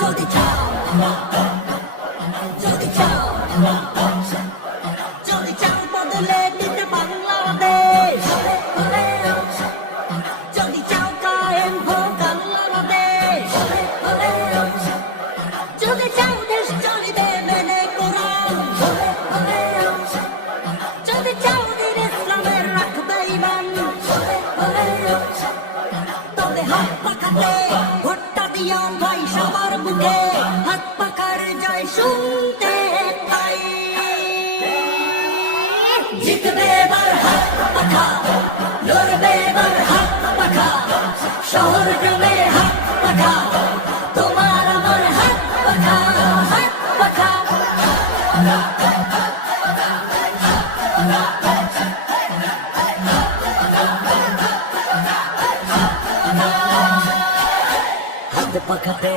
যদি চাও যদি চাও যদি চাও বদলে দিতে বাংলাদেশ, যদি চাও কায়েম হোক বাংলাদেশ, যদি চাও দেশ চলিতে মেনে কোরআন, যদি চাও দিন ইসলামের রাখবে ঈমান, তবে হাত পাখাতে ভোটটা দিও ভাই সবার বুকে, হাত পাখার জয় শুনতে পাই। জিতবে এবার হাত পাখা, লড়বে এবার হাত পাখা, শহর গ্রামে হাত পাখা, তোমার আমার হাত পাখা, হাত পাখা। হাত পাখাতে